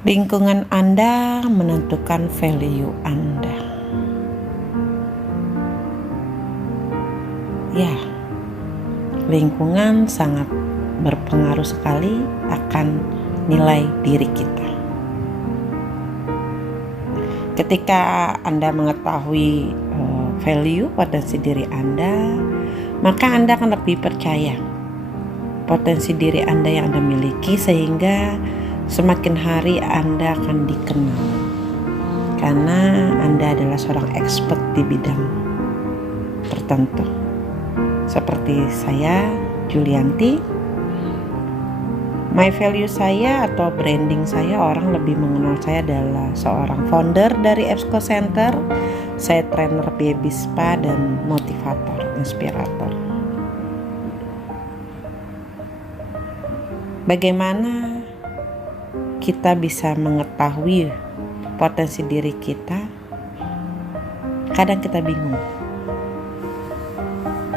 Lingkungan Anda menentukan value Anda. Ya, lingkungan sangat berpengaruh sekali akan nilai diri kita. Ketika Anda mengetahui value potensi diri Anda, maka Anda akan lebih percaya potensi diri Anda yang Anda miliki, sehingga semakin hari Anda akan dikenal karena Anda adalah seorang expert di bidang tertentu. Seperti saya, Julianti, my value saya atau branding saya, orang lebih mengenal saya adalah seorang founder dari EBSCO Center. Saya trainer baby spa dan motivator, inspirator. Bagaimana kita bisa mengetahui potensi diri kita? Kadang kita bingung.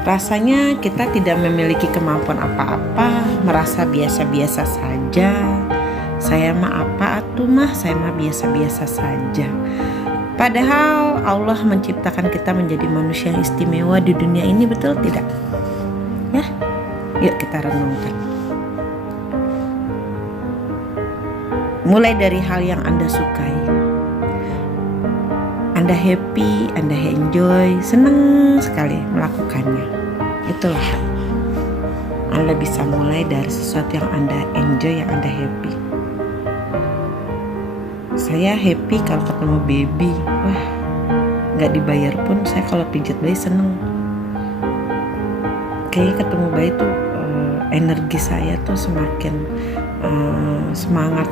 Rasanya kita tidak memiliki kemampuan apa-apa, merasa biasa-biasa saja. Saya mah apa atuh mah, saya mah biasa-biasa saja. Padahal Allah menciptakan kita menjadi manusia yang istimewa di dunia ini, betul tidak? Ya, yuk kita renungkan. Mulai dari hal yang Anda sukai, Anda happy, Anda enjoy, senang sekali melakukannya. Itulah Anda bisa mulai dari sesuatu yang Anda enjoy, yang Anda happy. Saya happy kalau ketemu baby. Wah, gak dibayar pun saya kalau pijat bayi seneng. Kayaknya ketemu bayi tuh energi saya tuh semakin semangat.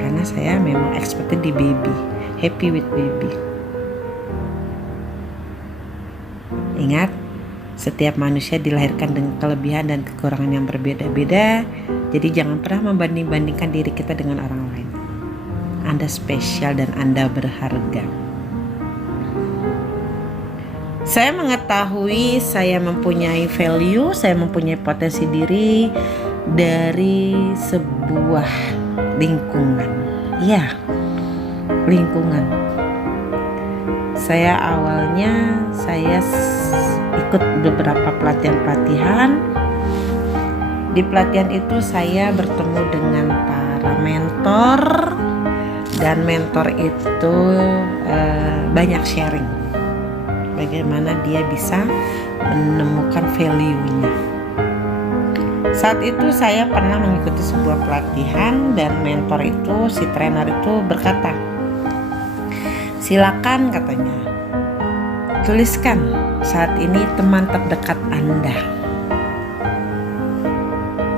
Karena saya memang expertnya di baby, happy with baby. Ingat, setiap manusia dilahirkan dengan kelebihan dan kekurangan yang berbeda-beda. Jadi jangan pernah membanding-bandingkan diri kita dengan orang lain. Anda spesial dan Anda berharga. Saya mengetahui saya mempunyai value, saya mempunyai potensi diri dari sebuah lingkungan. Ya, lingkungan. Saya awalnya ikut beberapa pelatihan. Di pelatihan itu saya bertemu dengan para mentor, dan mentor itu banyak sharing bagaimana dia bisa menemukan value-nya. Saat itu saya pernah mengikuti sebuah pelatihan, dan mentor itu, si trainer itu berkata, silakan, katanya, tuliskan saat ini teman terdekat Anda.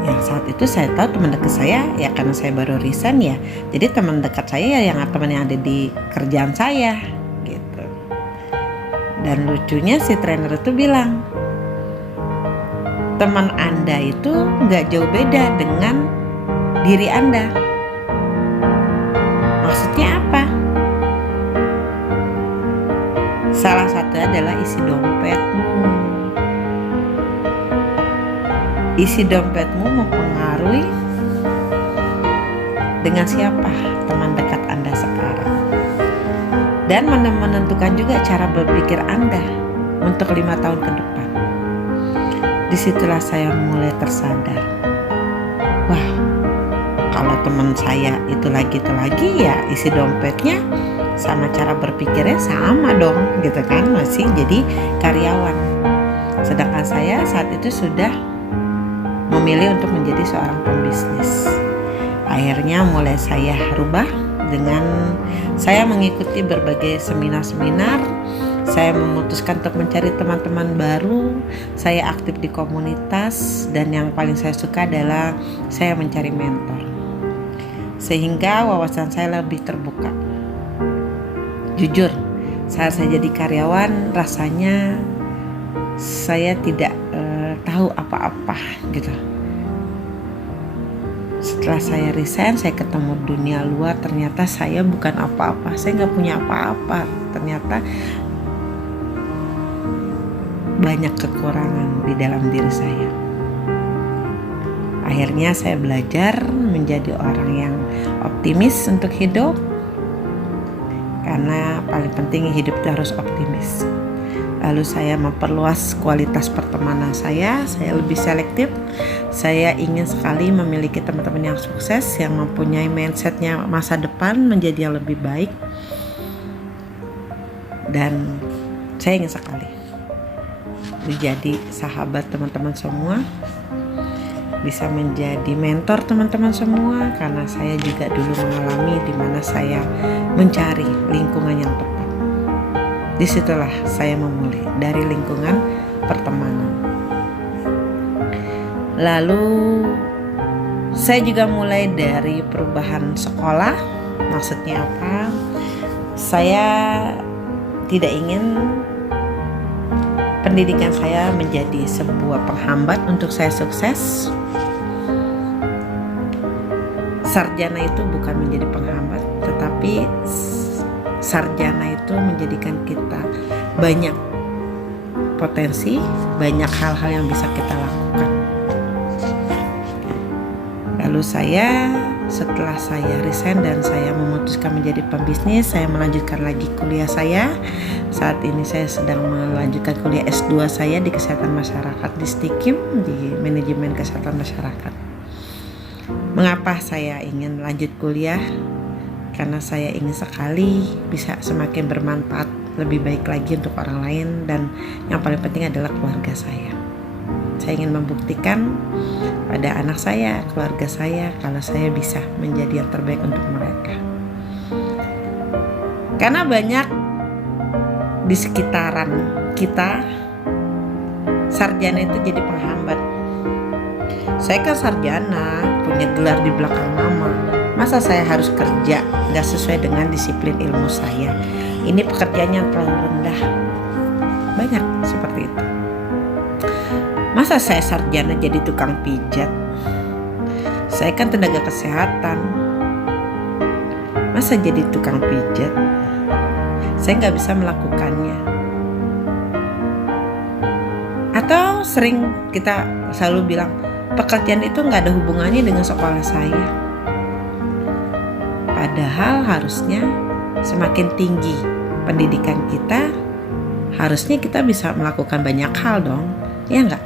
Yang saat itu saya tahu teman dekat saya, ya karena saya baru resign ya, jadi teman dekat saya ya teman yang ada di kerjaan saya gitu. Dan lucunya si trainer itu bilang, teman Anda itu gak jauh beda dengan diri Anda. Maksudnya apa? Salah satu adalah isi dompetmu. Isi dompetmu mempengaruhi dengan siapa teman dekat Anda sekarang. Dan menentukan juga cara berpikir Anda untuk 5 tahun ke depan. Disitulah saya mulai tersadar, wah, kalau teman saya itu lagi ya isi dompetnya sama cara berpikirnya sama dong gitu kan, masih jadi karyawan. Sedangkan saya saat itu sudah memilih untuk menjadi seorang pembisnis. Akhirnya mulai saya rubah dengan saya mengikuti berbagai seminar-seminar. Saya memutuskan untuk mencari teman-teman baru. Saya aktif di komunitas, dan yang paling saya suka adalah saya mencari mentor, sehingga wawasan saya lebih terbuka. Jujur, saat saya jadi karyawan, rasanya saya tidak tahu apa-apa gitu. Setelah saya resign, saya ketemu dunia luar. Ternyata saya bukan apa-apa, saya nggak punya apa-apa. Ternyata banyak kekurangan di dalam diri saya. Akhirnya saya belajar menjadi orang yang optimis untuk hidup, karena paling penting hidup itu harus optimis. Lalu saya memperluas kualitas pertemanan saya lebih selektif. Saya ingin sekali memiliki teman-teman yang sukses, yang mempunyai mindsetnya masa depan menjadi yang lebih baik. Dan saya ingin sekali menjadi sahabat teman-teman semua, bisa menjadi mentor teman-teman semua, karena saya juga dulu mengalami di mana saya mencari lingkungan yang tepat. Disitulah saya memulai dari lingkungan pertemanan. Lalu saya juga mulai dari perubahan sekolah. Maksudnya apa? Saya tidak ingin pendidikan saya menjadi sebuah penghambat untuk saya sukses. Sarjana itu bukan menjadi penghambat, tetapi sarjana itu menjadikan kita banyak potensi, banyak hal-hal yang bisa kita lakukan. Lalu setelah saya resign dan saya memutuskan menjadi pembisnis, saya melanjutkan lagi kuliah saya. Saat ini saya sedang melanjutkan kuliah S2 saya di Kesehatan Masyarakat di STIKIM, di Manajemen Kesehatan Masyarakat. Mengapa saya ingin lanjut kuliah? Karena saya ingin sekali bisa semakin bermanfaat lebih baik lagi untuk orang lain, dan yang paling penting adalah keluarga saya. Saya ingin membuktikan pada anak saya, keluarga saya, kalau saya bisa menjadi yang terbaik untuk mereka. Karena banyak di sekitaran kita sarjana itu jadi penghambat. Saya kan sarjana, punya gelar di belakang nama. Masa saya harus kerja gak sesuai dengan disiplin ilmu saya? Ini pekerjaannya yang terlalu rendah. Banyak seperti itu. Masa saya sarjana jadi tukang pijat? Saya kan tenaga kesehatan. Masa jadi tukang pijat? Saya gak bisa melakukannya. Atau sering kita selalu bilang, pekerjaan itu gak ada hubungannya dengan sekolah saya. Padahal harusnya semakin tinggi pendidikan kita, harusnya kita bisa melakukan banyak hal dong, ya enggak?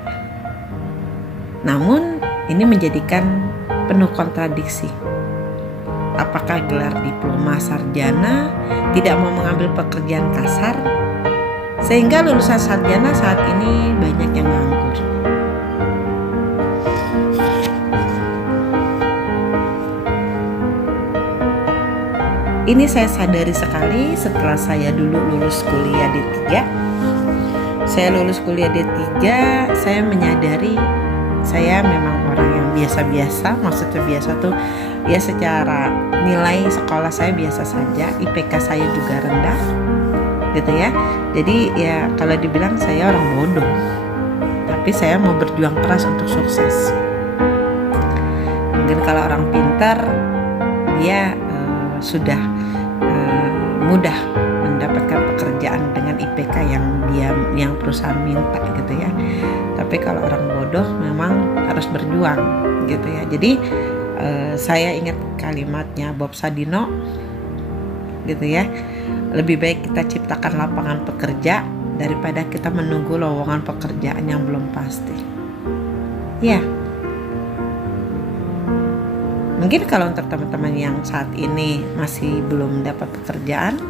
Namun ini menjadikan penuh kontradiksi. Apakah gelar diploma sarjana tidak mau mengambil pekerjaan kasar, sehingga lulusan sarjana saat ini banyak yang nganggur. Ini saya sadari sekali setelah saya dulu lulus kuliah D3. Saya lulus kuliah D3, saya menyadari saya memang orang yang biasa-biasa. Maksudnya biasa tuh ya secara nilai sekolah saya biasa saja, IPK saya juga rendah gitu ya. Jadi ya kalau dibilang saya orang bodoh, tapi saya mau berjuang keras untuk sukses. Mungkin kalau orang pintar dia sudah mudah mendapatkan pekerjaan dengan IPK yang perusahaan minta gitu ya. Tapi kalau orang bodoh memang harus berjuang gitu ya. Jadi saya ingat kalimatnya Bob Sadino gitu ya. Lebih baik kita ciptakan lapangan pekerja daripada kita menunggu lowongan pekerjaan yang belum pasti. Ya. Mungkin kalau untuk teman-teman yang saat ini masih belum dapat pekerjaan,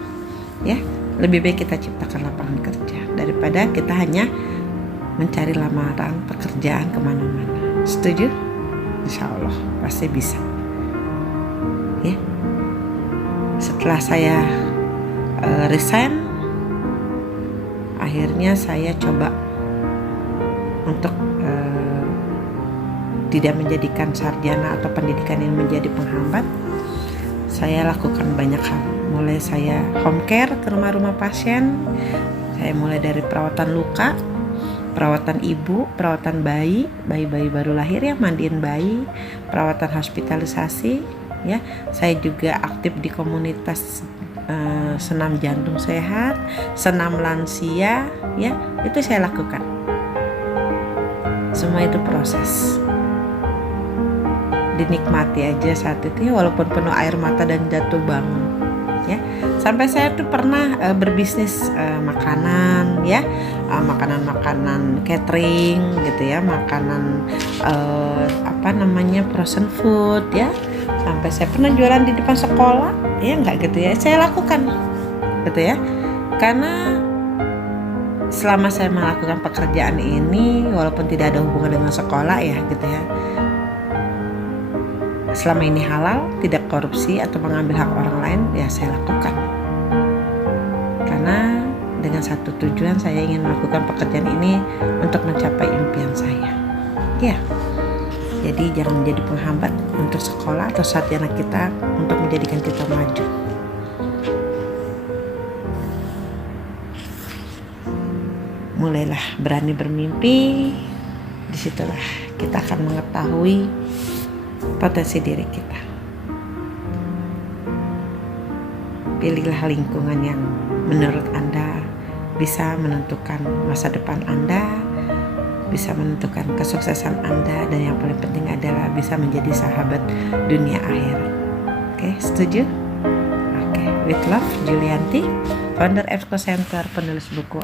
ya lebih baik kita ciptakan lapangan kerja daripada kita hanya mencari lamaran pekerjaan kemana-mana. Setuju? Insya Allah pasti bisa. Ya. Setelah saya resign, akhirnya saya coba untuk tidak menjadikan sarjana atau pendidikan ini menjadi penghambat. Saya lakukan banyak hal. Mulai saya home care ke rumah-rumah pasien. Saya mulai dari perawatan luka, perawatan ibu, perawatan bayi baru lahir ya, mandiin bayi, perawatan hospitalisasi ya. Saya juga aktif di komunitas senam jantung sehat, senam lansia ya. Itu saya lakukan. Semua itu proses. dinikmati aja saat itu ya, walaupun penuh air mata dan jatuh bangun ya. Sampai saya tuh pernah berbisnis makanan ya, makanan catering gitu ya, makanan frozen food ya. Sampai saya pernah jualan di depan sekolah ya, enggak gitu ya, saya lakukan gitu ya. Karena selama saya melakukan pekerjaan ini, walaupun tidak ada hubungan dengan sekolah ya gitu ya, selama ini halal, tidak korupsi atau mengambil hak orang lain, ya saya lakukan. Karena dengan satu tujuan, saya ingin melakukan pekerjaan ini untuk mencapai impian saya. Ya, jadi jangan menjadi penghambat untuk sekolah atau sarjana kita untuk menjadikan kita maju. Mulailah berani bermimpi, disitulah kita akan mengetahui potensi diri kita. Pilihlah lingkungan yang menurut Anda bisa menentukan masa depan Anda, bisa menentukan kesuksesan Anda, dan yang paling penting adalah bisa menjadi sahabat dunia akhirat. Oke, setuju? Oke, with love, Julianti, founder EFCO Center, penulis buku